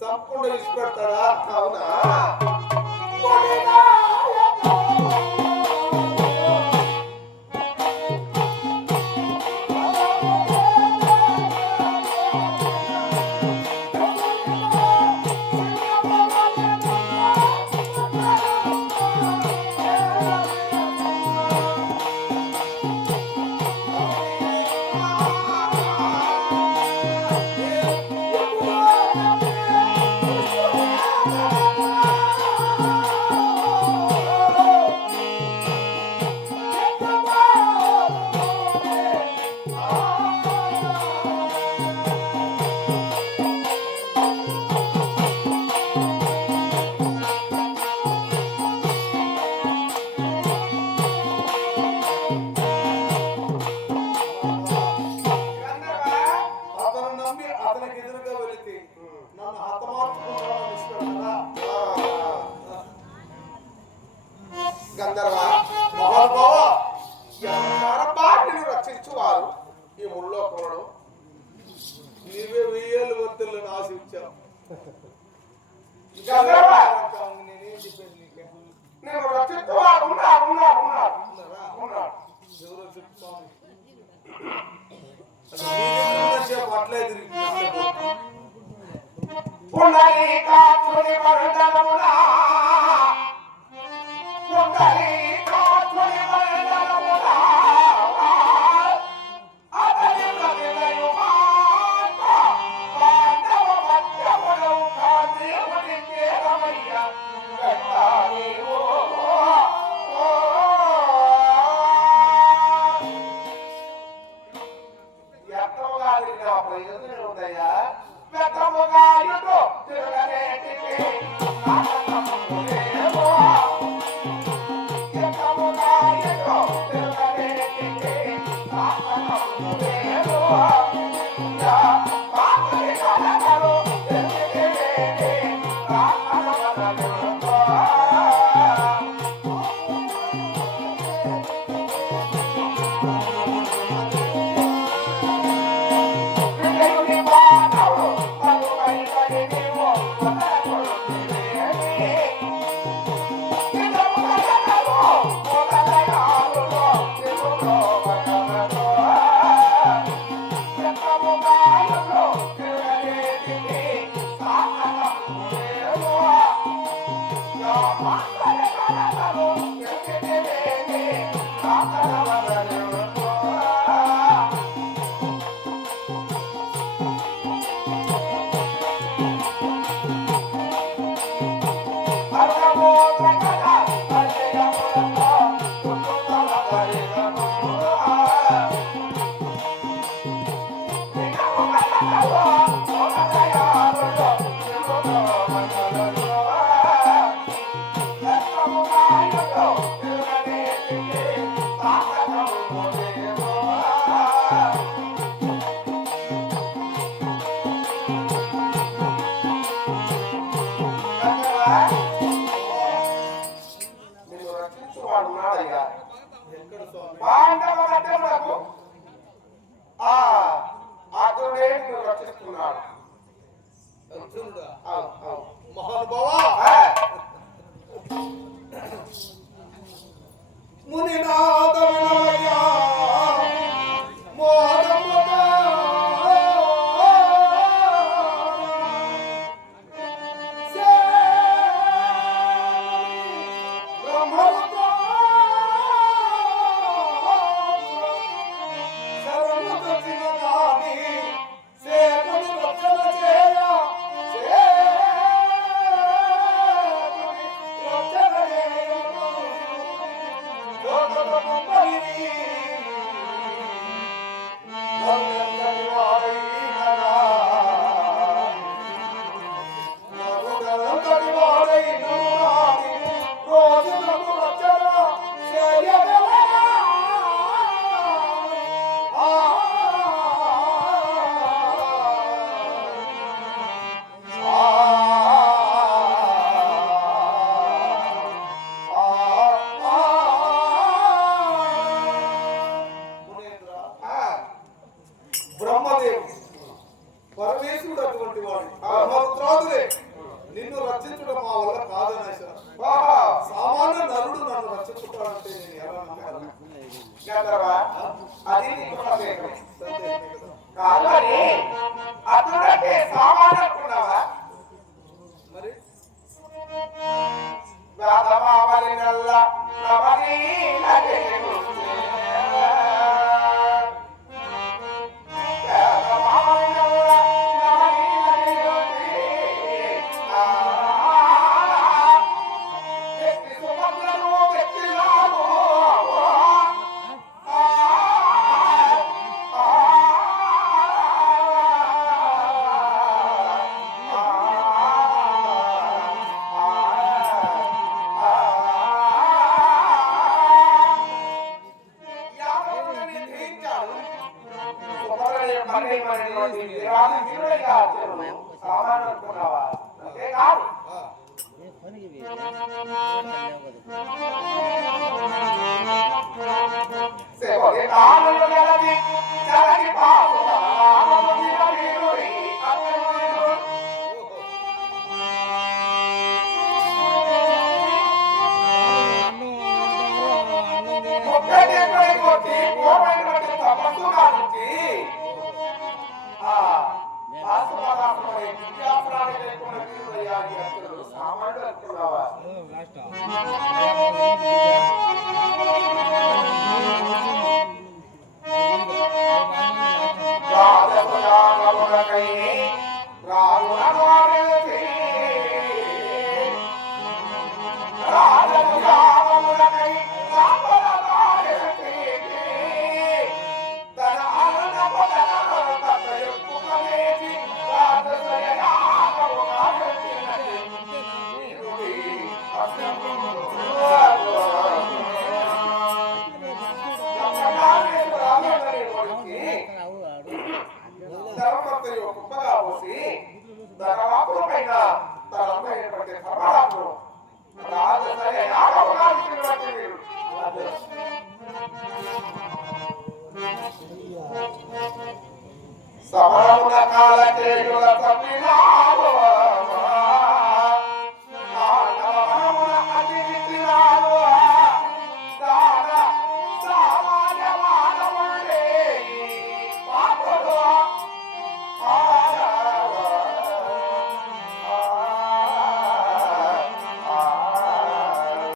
తప్పకుండా ఇష్టపెడతాడా అవునా? అతనికి ఎదురుగా వెళితే నన్ను హతమార్చుకుంటాను ఇష్టపెడతాడా గంధర్వ మహానుభావ మన బాటిని రక్షించువారు ఈ ముల్లోకంలో నీవే వెయ్యేళ్ళు వంతులను ఆశించావు నేనేం చెప్పేది నీకే నేను రక్షించువారు ఉన్నారు ఉన్నారు? ఉన్నారు ఉన్నారా? ఉన్నారు ఎవరో చెప్తాను అట్లే తిరిగి తిరిగిన ప్రయోజనం ఉందయ్యా Woo! వాడే. పరమేశ్వరుడు అటువంటి వాడు. నిన్ను రచించడం మా వల్ల కాదని సామాన్య నరుడు నన్ను రచించుకోవాలంటే నేను ఎలా మరి? మరి కాదు. ఆ, సేవకి కానులు నెలది చలని పాపు. నామము దినవీరుడి అతనుడు. ఓహో. ఒక్కటే పై కొట్టి తపస్సు కానుంచి ఆసుపదాసుపడే సమరముల కాల చేయుల తమ్మినాడు